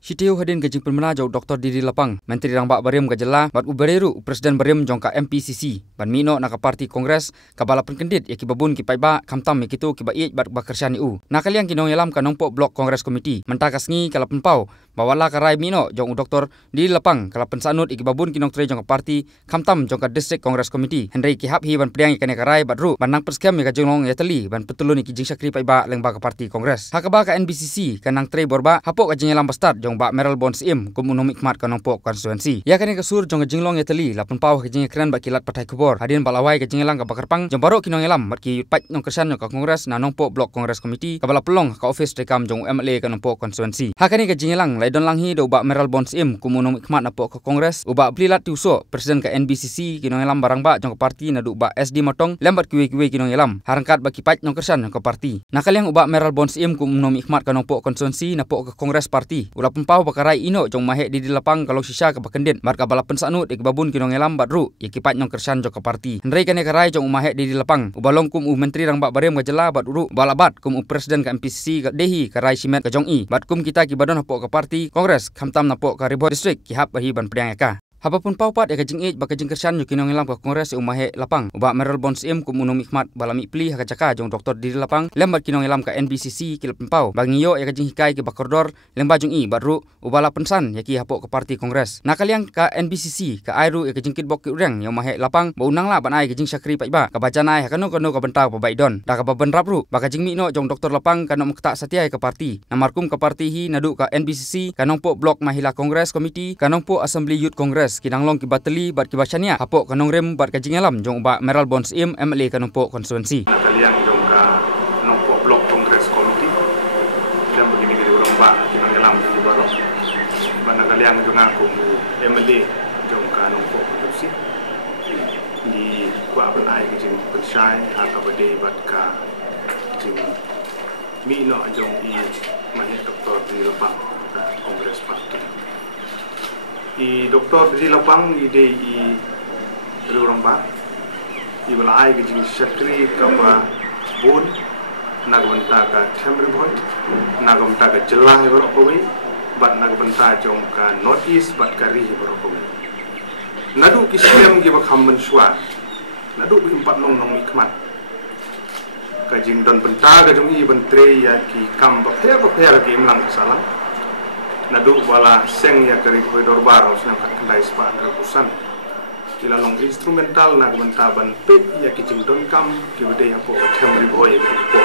Sitiu hadin gajing permena jau Dr. Didi Lapang, Menteri Rangbak Bariam Gajela, bat ubereru Presiden Bariam jongka MPCC, ban mino naka parti Kongres, kabala penkendit yaki babun ki paiba kamtam yakitu ki bait bat bakersian u. Nakaliang kinong yalam kanongpo Blok Kongres Komiti, mentakas ngi kala penpau, bawala karai mino jong Dr. Didi Lapang kala pensanut iki babun kinong tre jongka parti kamtam jongka District Kongres Komiti. Henry ki hap hi ban priang ikane karai bat ru, ban nang perskem yaka jonglong yatali ban petulun iki jing sakri paiba lengba ka parti Kongres. Hakaba ka NBCC kanang tre borba hapok ka jing yalam bastard bak Meral Bonds im kumunum ikmat kanongpo konstituensi. Ya kani kasur jong jinglong yatali lapun pau ke jing keren bak kilat patai kubor. Hadin balawai ke jingelang ka bakarpang jong baro kinong elam mat ki pat nong kersan nong ka kongres na nongpo Blok Kongres Komiti kabala pelong ka office rekam jong MLA kanongpo konstituensi. Hakani ke jingelang laidon langhi do bak Meral Bonds im kumunum ikmat na po ka kongres ubak plilat tiuso presiden ka NBCC kinong elam barang ba jong ka parti na du ba SD Motong lembat kiwe kinong elam harangkat bak ki pat nong kersan nong ka parti. Nakaliang ubak Meral Bonds im kumunum ikmat kanongpo konstituensi na po ka kongres parti. Pau bakarai ino jong mahe Didi Lapang kalau sisa ke bakendit marka balapan sanut ik babun kinong elam badru yakipat nyong kersan jong ke parti. Henry kane karai jong mahe Didi Lapang ubalong kum Menteri Rangbak Bariam Gajela badru balabat kum presiden ke MPCC ke dehi karai simet ke jong i bat kum kita ki badon hapo ke parti Kongres kamtam napo ke Ribot District ki hap bahi ban priang eka. Apapun paupat eka jing baka jing kersan yu kinong elam ke Kongres umahe Lapang ubak Meral Bonds im kumunum ikmat balami pli haka caka jong Dr. Didi Lapang lembat kinong elam ke NBCC kilap pempau bangiyo eka jing hikai ke bakordor lemba jong i badru ubala pensan yaki hapok ke parti Kongres. Nakaliang ka NBCC ka airu eka jing kitbok ki urang yang mahe Lapang baunang la banai ke jing sakri paiba ka bacanai hakano ka bentau pa baidon da ka babenrap ru baka jing mino jong Dr. Lapang kana mukta satia ke parti namarkum ke parti hi nadu ka NBCC kanongpo Blok Mahila Kongres Komiti kanongpo Assembly Youth Kongres kinanglong ki bateli bat ki bacania hapok kanong rem bat ka jing alam jong ubak Meral Bonds im MLA kanongpo konstituensi. Nakaliang jong ka nongpo Blok Kongres Komiti dan begini kiri orang bak kinang alam di baro. Nakaliang jong aku MLA jong ka nongpo konstituensi di kuat benai ke jing pensai akabade bat ka jing mino jong i mahir Dr. Didi Lapang ka Kongres Parti. I Dr. Didi Lapang ide i orang ba i balai ke jing sakri ka ba bon nagwanta ka Temri Boy nagwanta ka jelah baro kowe bat nagwanta jong ka notice bat kari baro kowe nadu ki sistem gi bakham mensua nadu bi 4 nong ikmat ka jing don benta ka jong i bentre ya ki kam ba pher ki imlang salang nadu bala seng ya kari koi dorbar harus nampak kendai sepan rebusan kila long instrumental nak bentaban pet ya kicing don kam kibede hapo Temri Boy ko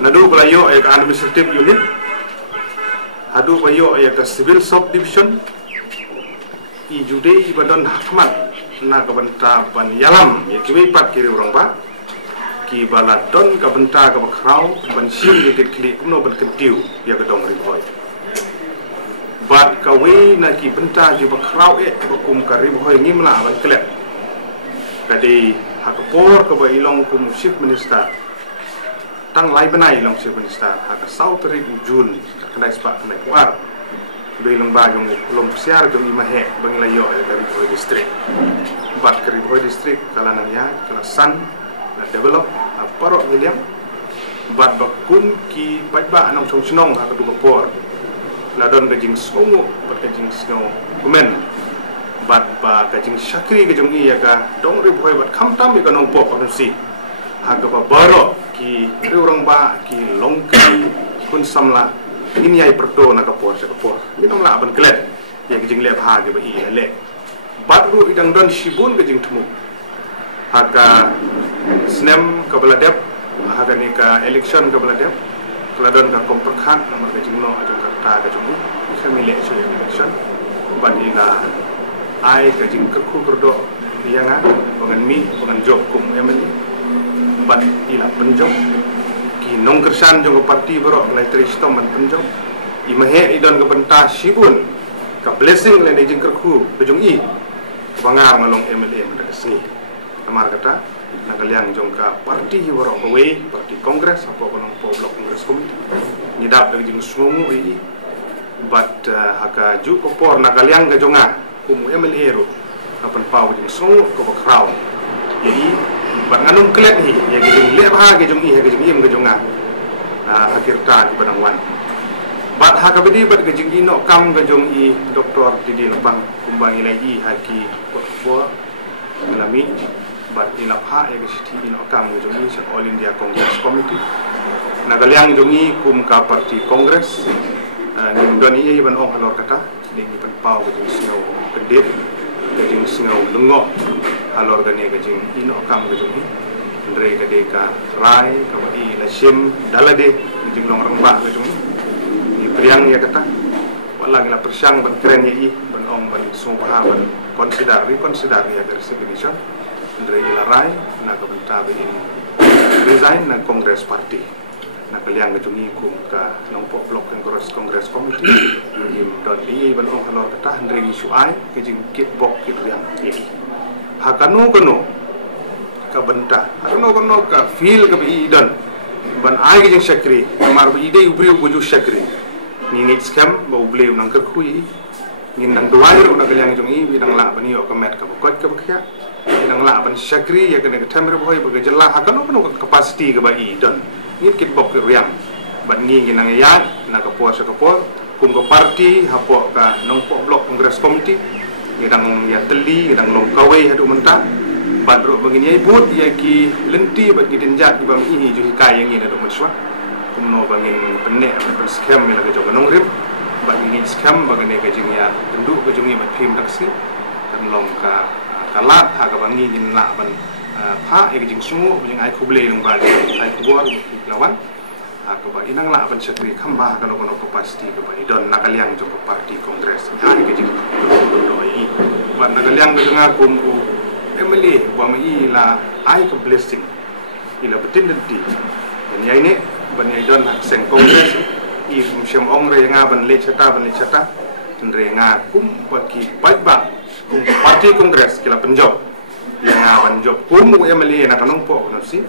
nadu bala yo ya administrative unit adu bayo ya ka civil sub division i jude ibadon hakmat nak bentaban yalam ya kiwe pat kiri orang ba ki bala don ka benta ka bakrau ban sim dikit klik kuno ban kentiu ya ka dong riboy bat kawe na ki benta ji bakrau bakum karib hoy ngimla ban klep kadi hakapor ka ba ilong kum chief minister tang lai banai ilong chief minister haka south ri ujun kanai spa kanai kuar do ilong ba jong lom siar jong imahe bang layo dari hoy district bat karib hoy district kala nang ya kala san na develop parok william bat bakum ki pajba anong chong chnong haka du kapor ladon kajing songo bat kajing snow kumen bat ba kajing sakri kajing iya ka dong ri boy bat kamtam ka nong po konsi haga ba baro ki ri orang ba ki longkai kun samla ini ai perdo na ka por sa ka por ni nong la ban klet ya kajing le ha ge ba iya le bat ru idang don shibun kajing tumu haga snem ka baladep haga ni ka election ka baladep ladon ka komperkhat nomor kajing no ajong ka jumbu kami lihat soal election bagi la ai kajing kerku kerdo yang dengan mi dengan job kum yang ini bat ila penjom ki nong kersan jong parti bro lai tristom man penjom imahe idon ke benta sibun ka blessing le jing kerku bejong i bangar ngalong MLA madakasi amar kata nakaliang jong ka parti bro kowe parti Kongres apa konong po Blok Kongres Komiti nyidap dari jing sungu i bat haka ju kopor nakaliang ga jonga kumu MLA ro kapan pau jing sungu ko bakrau jadi bat nganung klet hi ya jing le ba ga jong i ga jing im ga jonga akhir ta di Padang Wan Bat hakabedi bat gajing ino kam gajong I Dr. Didi Lapang kumbang ilai I haki buat menami bat ilap ha ya gesti ino kam gajong I All India Congress Committee nagaliang jongi kum ka parti Congress nim doni I ban ong halor kata ning ban pau gajing singau kedit gajing singau lengok halor gani gajing ino kam gajong I Andre kadeka rai kawai la sim dalade gajing long rembak gajong I Priang ya kata, walang ila persiang ban keren ya I ban ong ban sumpah ban consider ya dari sebenarnya dari ila rai nak bentar ini resign nak Kongres Parti nak kaliang ngejungi kum ka nompok blok Kongres Komite yim don I ban ong halor kata dari isu ai kejing kit bok kit riang I hakanu kono ka bentar hakanu kono ka feel ka I don ban ai kejing syakri mar bi ide ubri buju syakri ni ngit scam bau beliau nang kerkui ngin nang duair una kaliang jong I bidang la bani yo kamet ka bokot ka bakya bidang la ban syakri ya kena ketamre boy baga jella hakano kono capacity ka bai don ngit kit bok riang ban ngi nang ya na ka puasa ka por kum ka parti hapo ka nongpo blok Kongres Komite ngidang ya teli ngidang long kawai hadu menta bat ro begini ai but ya ki lenti bat ki denjat ki bam I ju kai yang ngin ado menswa kumno bangin penek pen scam mila ke joga nongrip bangin scam bagane ke jingya tenduk ke jungi mat phim taksi kan long ka kalat ha ka bangi ngin la ban pha e ke jing sungu jing ai khuble long ba ai khubor ki lawan ha ka ba inang la ban sekri khamba ka no ko pasti ka ba idon nakaliang jong parti Kongres ha ke jing do I ban nakaliang ke dengar kum Emily ba mai la ai ka blessing ila betin di dan ya ini ban idon hak seng Kongres I fum ong re nga ban le chata tendre nga kum paki ba kum parti Kongres kila penjob yang nga ban job kum Emily na kanong po no si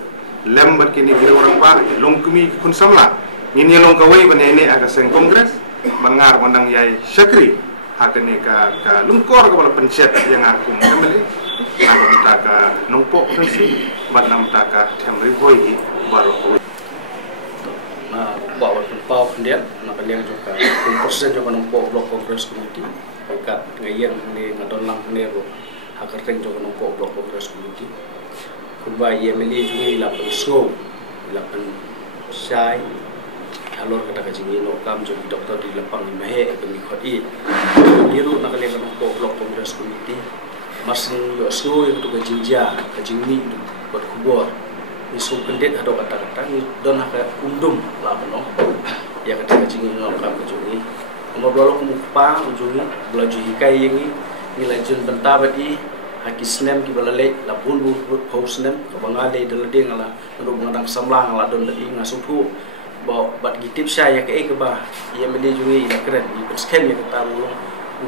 lembat kini giro orang pa long kumi kun samla ngin long kawai ban ini aga seng Kongres ban ngar ondang yai syakri hakane ka lungkor ka bala pencet yang aku Emily na ba ka nongpo no si ban nam ta ka temri hoi baru bawa pau kendian nak kalian juga persen juga nompok blok Kongres Komite dekat ngayen ni ngadon lang ni ro hakarteng juga nompok blok Kongres Komite kumba Emily juga lapan snow lapan syai alor kata kajing no kam juga Dr. Didi Lapang Mahe kami khodi biru nak kalian nompok blok Kongres Komite masing yo snow itu kajingja kajing ni buat kubur isu pendet ada kata-kata ni don hak undum lah beno ya kata kajing no kam kajungi umur dolo kumpa ujungi belaju hikai yang nilai jun benta bagi haki snem ki balale la pun bu pos snem ka bangale delade ngala ndo ngadang samlang ngala don bagi ngasutu ba bat gitip saya ke ba ia meli jungi ila keren di skem ya kata ulung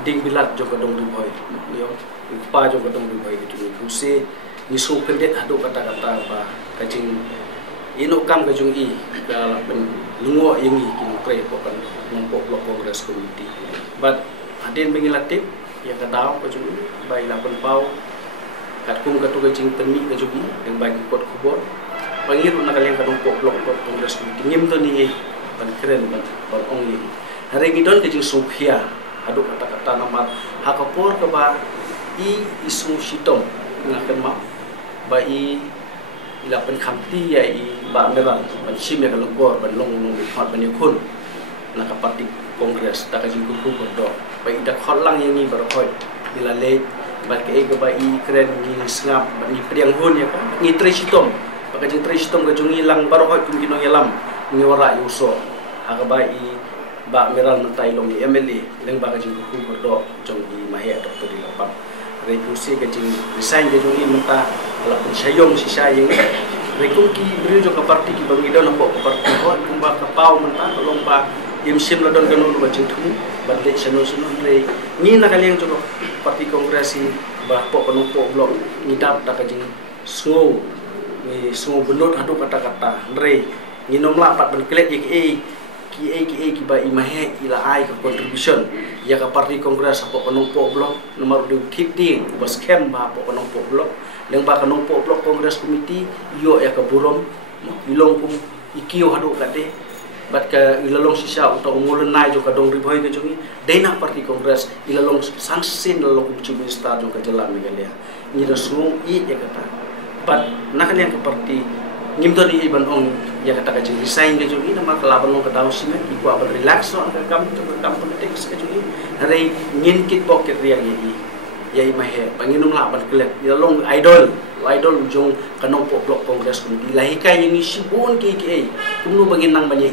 uding bilat jo kadong dubai yo pa jo kadong dubai gitu ni isu pendet ada kata-kata ba kajing ino kam kajung I dalam lungo yang kini kre pokan nompok blok Kongres Komite but adin mengilatip yang kadau kajung bai lapan pau katkum katu kajing teni kajung I yang bagi kot kubor pangiru nak kalian nompok blok Kongres Komite ngim to ni ban keren ban ong I hari gidon kajing sukhia adu kata-kata nama hakapor ke ba I isu sitom ngakan ma bai ila pen khamti ya I ba merang ban sim ya kalongor ban long pat ban yakun nak parti Kongres tak kajing ku do bai dak kholang yang ni berkhoi bila le ba ke bai keren ni sngap ban ni priang hun ya kan ni tresitom ba kajing tresitom kajung hilang berkhoi kum kinong yalam ni wara yuso ha bai ba merang mentai long MLA leng ba kajing ku do jong I Mahe Dr. Didi Lapang rekursi kajing resign kajung I menta ala pun sayong si sayang rekum ki beri jo ka parti ki bangida na po ka parti ho kumba ka pau menta tolong ba imsim la don ganun ba cingtu badle sano re ni na kaliang jo parti Kongres I ba po kanumpo blok ni dap ta kajing snow ni snow benot adu kata-kata re ni nomla pat ban klet ki ba I Mahe ila ai ka contribution ya ka parti Kongres po kanumpo blok nomor 2 ding ba scam ba po kanumpo blok yang bakal nompok blok Kongres Komite yo ya ke burom ilong pun ikio hadu kate bat ka ilalong sisa uta umulan na jo ka dong riboy ka jungi dena parti kongres ilalong sansin lalong chief minister jo ka jala megalia ni da sung I ya kata bat nakalian ka parti ngimdon I ban ong ya kata ka jili sign ka jungi nama kalaban long ka daw sina I ko abal relax no ka kam to kam politics ka jungi hari ngin kit pocket riang ya I mahe panginum la ban kelek ilalong idol jong kanong blok kongres komiti lahikai yang sibun ke kumno bangin nang banya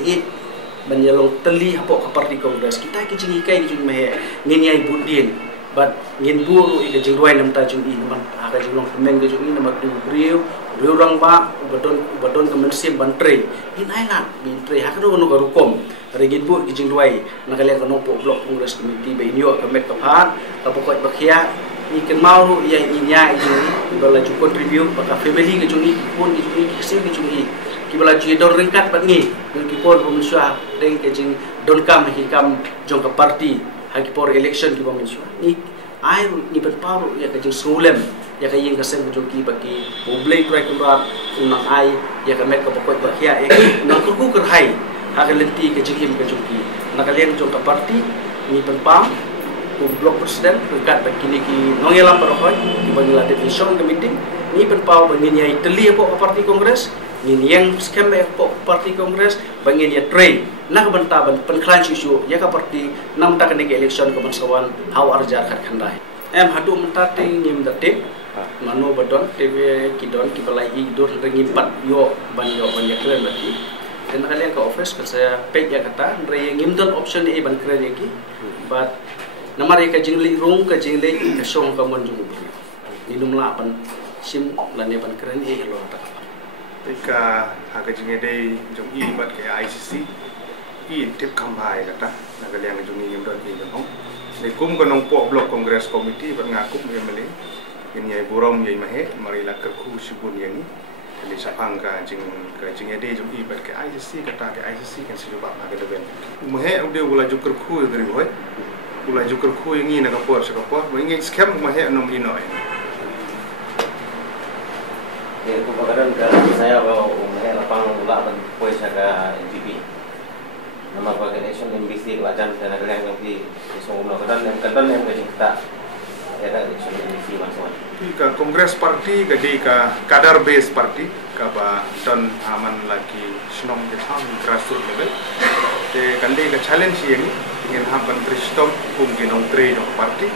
banyalong teli hapo ka parti kongres kita ke jingi kai jing mahe ngin yai budin bat ngin buru I ke jing ruai nam ta jing I man ha ka jing long kemen ke jing I nama tu riu rang ba ubadon kemen sim bantre in aila bin tre ha ka no ka rukom regin bu ke jing ruai nakalian kanong blok kongres komiti be inyo ka met ka phat ka pokok bakhia ikan mau ya inya ini bala ju contribute baka family ke jungi pun ke jungi kesel ke jungi ki bala ju don rengkat bat ngi ki por pemusya deng ke jing don kam hikam jong ka parti ha ki por election ki pemusya ni ai ni berparu ya ke jing sulem ya ke ying kasem jong ki baki public try kumrat unang ai ya ke met ka pokok bakhia ya nang ku kerhai ha ke lenti ke jing ke jungi nakalian jong ka parti ni penpam blok presiden dekat begini ki nongelam parokoy di bangila division meeting ni penpau bangin yai teli po parti kongres ni yang scam po parti kongres bangin ya trade nak benta ban penklan isu ya ka parti nam tak ni election ko bansawan how arjar khat khandai em hadu mentate ngim datik mano badon tv kidon ki balai I dor rengi pat yo ban yaklen lagi dan kalian ke office saya page ya kata re ngim don option ni ban kren ki but namari ka jingli rung ka jingli ka song ka mon jung bri minum la pan sim lan ne ban keren e lo ta ika ha ka jinge dei jong I bat ke ICC I tip kambai kata nagaliang jong I don I don ne kum ka nong po blok kongres committee bat ngakum emele in yai burom yai mahe mari la ka khu sibun yang ni le sapang ka jinge dei jong I bat ke ICC kata ke ICC kan silu ba ka deben mahe ude wala jukur khu gari hoy ulai jukur khu yang ini nak kapor sekapor, ingin scam mahe anom inoi. Ya, kebakaran kalau saya bawa mahe lapang ulah dan poin saya NGP. Nama bagai election NBC kelajan dan agak yang di semua yang kadang yang kita ya kan election NBC macam. Ika kongres parti gadi ka kadar base parti ka ba don aman lagi snom ke tham grassroots level. Te kande ka challenge yang ingin hampan Kristom mungkin orang trade orang parti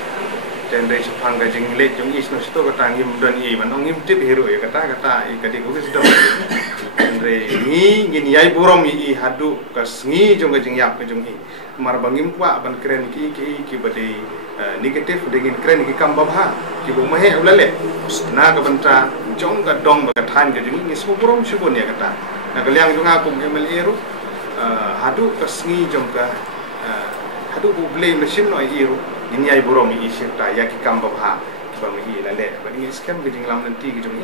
dan dari sepangga jeng lek jeng isno situ kata ngim dan I manong ngim tip hero ya kata ikadi ko Kristom dan dari ni ngin yai burom I hadu kas ngi jong jeng yap jeng I mar bangim kwa ban keren ki bade negatif dengan keren ki kam babha ki bo mahe ulale na ka banta jong ka dong ka than ka jeng ngi so burom subon ya kata na kaliang jong aku MLA ru hadu kas ngi jong ka hadu bu blame mesin no iru ini ai burom I sirta ya ki kam babha ki ba mi la le ba ni scam ki jing lam nanti ki jong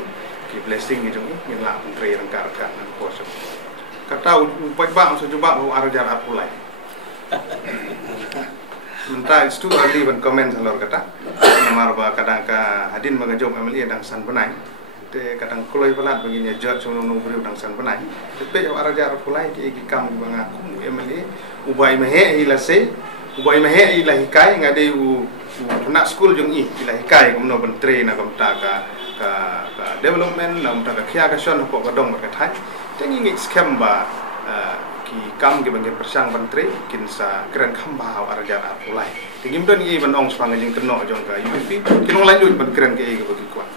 ki blessing ki jong ni la pun tre rang ka nan ko so kata upai ba so coba mau arjar apulai mentah itu ali ban comment salor kata namar ba kadang ka hadin magajom MLA dang san benai te kadang kuloi pelat begini jot sono no brio dang san benai te arjar apulai ki kam ba ngaku MLA ubai mahe ilase ubai mahe ilahi kai ngade nak school jong I ilahi kai kumno bentre na kamta ka development na kamta ka khia ka son ko dong ka thai tengi ngi scam ba ki kam ke bangen persang bentre kin sa keren khamba arjar apulai tingim don I ban ong spang jing keno jong ka UP kinong lanjut ban keren ke I ke bagi kuat